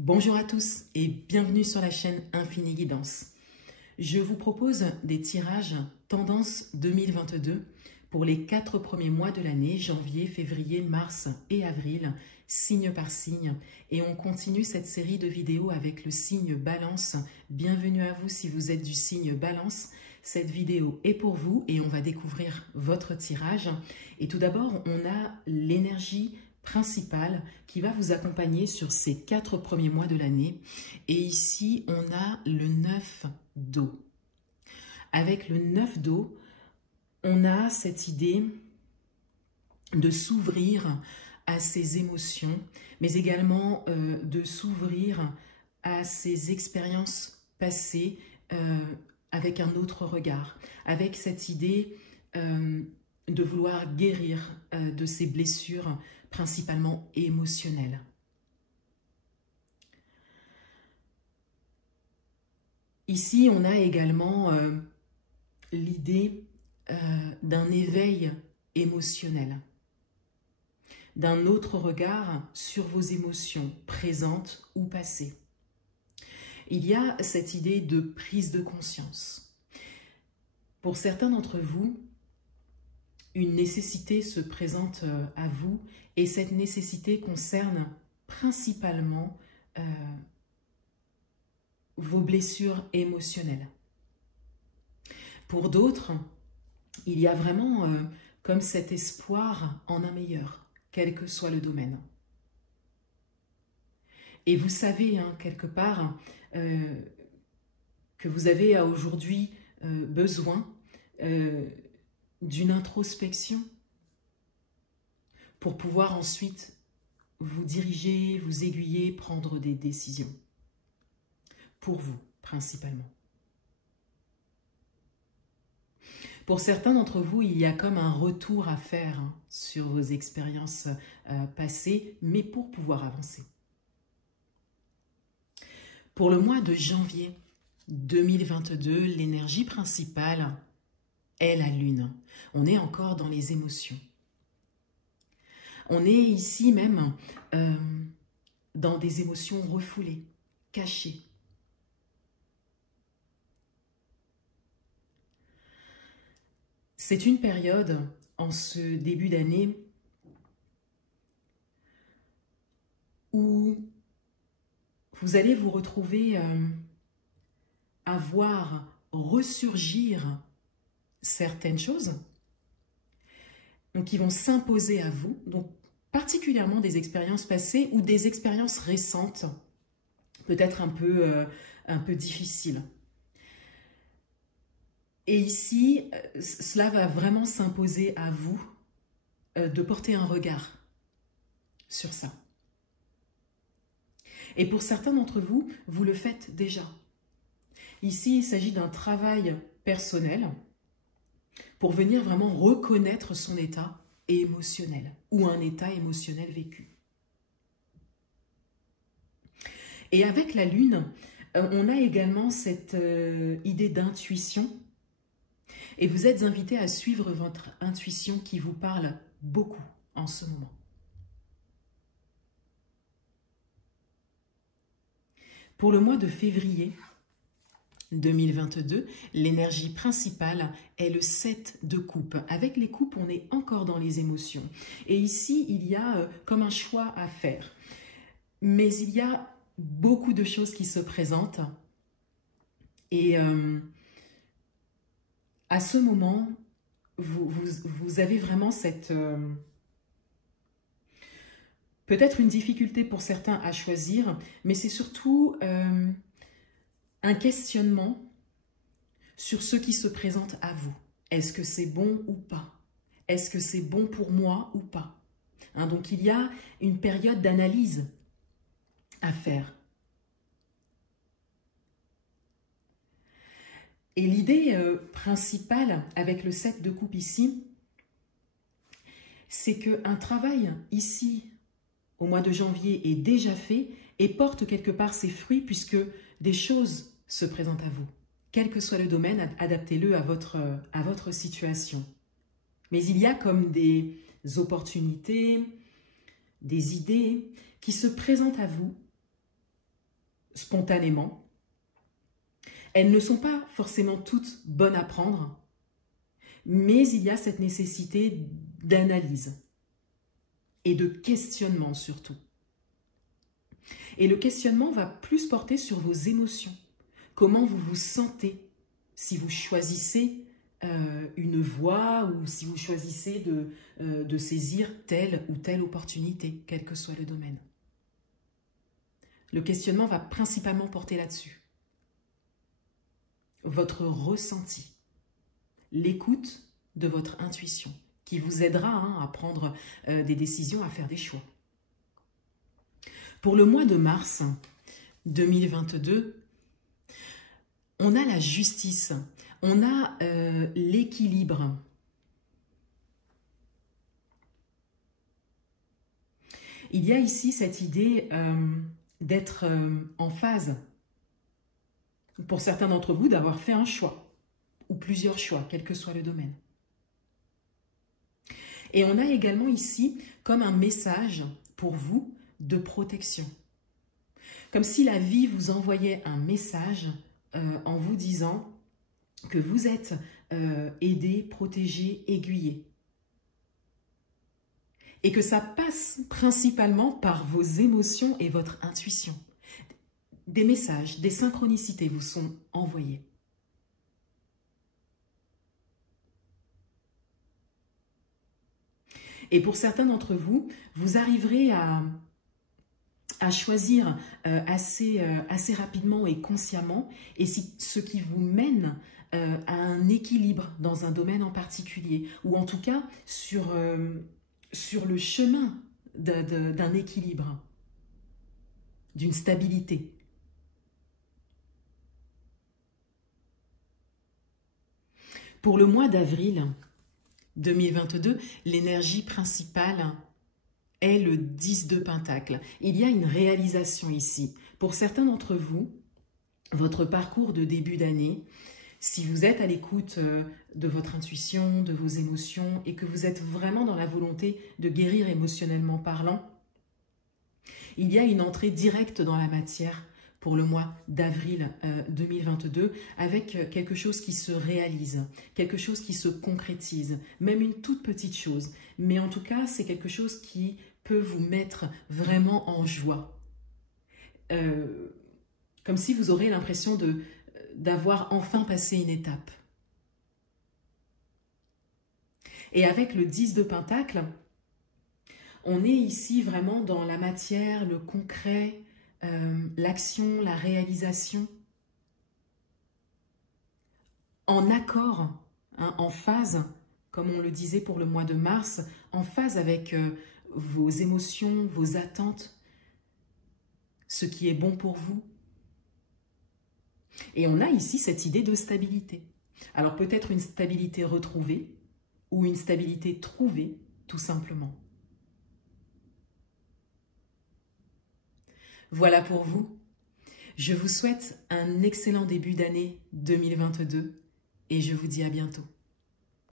Bonjour à tous et bienvenue sur la chaîne Infini Guidance. Je vous propose des tirages tendance 2022 pour les 4 premiers mois de l'année, janvier, février, mars et avril, signe par signe. Et on continue cette série de vidéos avec le signe Balance. Bienvenue à vous si vous êtes du signe Balance. Cette vidéo est pour vous et on va découvrir votre tirage. Et tout d'abord, on a l'énergie principale qui va vous accompagner sur ces 4 premiers mois de l'année. Et ici, on a le 9 d'eau. Avec le 9 d'eau, on a cette idée de s'ouvrir à ses émotions, mais également de s'ouvrir à ses expériences passées avec un autre regard, avec cette idée de vouloir guérir de ses blessures principalement émotionnelles. Ici, on a également l'idée d'un éveil émotionnel, d'un autre regard sur vos émotions présentes ou passées. Il y a cette idée de prise de conscience. Pour certains d'entre vous, une nécessité se présente à vous et cette nécessité concerne principalement vos blessures émotionnelles. Pour d'autres, il y a vraiment comme cet espoir en un meilleur, quel que soit le domaine. Et vous savez, quelque part, que vous avez aujourd'hui besoin d'une introspection pour pouvoir ensuite vous diriger, vous aiguiller, prendre des décisions. Pour vous, principalement. Pour certains d'entre vous, il y a comme un retour à faire sur vos expériences passées, mais pour pouvoir avancer. Pour le mois de janvier 2022, l'énergie principale est la lune. On est encore dans les émotions. On est ici même dans des émotions refoulées, cachées. C'est une période, en ce début d'année, où vous allez vous retrouver à voir ressurgir certaines choses qui vont s'imposer à vous, donc particulièrement des expériences passées ou des expériences récentes, peut-être un peu difficiles. Et ici, cela va vraiment s'imposer à vous de porter un regard sur ça. Et pour certains d'entre vous, vous le faites déjà. Ici, il s'agit d'un travail personnel pour venir vraiment reconnaître son état émotionnel ou un état émotionnel vécu. Et avec la lune, on a également cette idée d'intuition. Et vous êtes invité à suivre votre intuition qui vous parle beaucoup en ce moment. Pour le mois de février 2022, l'énergie principale est le 7 de coupe. Avec les coupes, on est encore dans les émotions. Et ici, il y a comme un choix à faire. Mais il y a beaucoup de choses qui se présentent. Et à ce moment, vous avez vraiment cette... peut-être une difficulté pour certains à choisir, mais c'est surtout un questionnement sur ce qui se présente à vous. Est-ce que c'est bon ou pas? Est-ce que c'est bon pour moi ou pas? Donc il y a une période d'analyse à faire. Et l'idée principale avec le 7 de coupe ici, c'est qu'un travail ici, au mois de janvier, est déjà fait et porte quelque part ses fruits puisque des choses se présentent à vous. Quel que soit le domaine, adaptez-le à votre situation. Mais il y a comme des opportunités, des idées qui se présentent à vous spontanément. Elles ne sont pas forcément toutes bonnes à prendre, mais il y a cette nécessité d'analyse et de questionnement surtout. Et le questionnement va plus porter sur vos émotions. Comment vous vous sentez si vous choisissez une voie ou si vous choisissez de saisir telle ou telle opportunité, quel que soit le domaine. Le questionnement va principalement porter là-dessus. Votre ressenti, l'écoute de votre intuition, qui vous aidera à prendre des décisions, à faire des choix. Pour le mois de mars 2022, on a la justice, on a l'équilibre. Il y a ici cette idée d'être en phase. Pour certains d'entre vous, d'avoir fait un choix, ou plusieurs choix, quel que soit le domaine. Et on a également ici comme un message pour vous de protection. Comme si la vie vous envoyait un message en vous disant que vous êtes aidé, protégé, aiguillé. Et que ça passe principalement par vos émotions et votre intuition. Des messages, des synchronicités vous sont envoyés. Et pour certains d'entre vous, vous arriverez à choisir assez rapidement et consciemment, et ce qui vous mène à un équilibre dans un domaine en particulier, ou en tout cas sur le chemin d'un équilibre, d'une stabilité. Pour le mois d'avril 2022, l'énergie principale est le 10 de Pentacle. Il y a une réalisation ici. Pour certains d'entre vous, votre parcours de début d'année, si vous êtes à l'écoute de votre intuition, de vos émotions, et que vous êtes vraiment dans la volonté de guérir émotionnellement parlant, il y a une entrée directe dans la matière pour le mois d'avril 2022, avec quelque chose qui se réalise, quelque chose qui se concrétise, même une toute petite chose. Mais en tout cas, c'est quelque chose qui peut vous mettre vraiment en joie. Comme si vous aurez l'impression d'avoir enfin passé une étape. Et avec le 10 de Pentacle, on est ici vraiment dans la matière, le concret, l'action, la réalisation, en accord, en phase, comme on le disait pour le mois de mars, en phase avec vos émotions, vos attentes, ce qui est bon pour vous. Et on a ici cette idée de stabilité. Alors peut-être une stabilité retrouvée ou une stabilité trouvée, tout simplement. Voilà pour vous. Je vous souhaite un excellent début d'année 2022 et je vous dis à bientôt.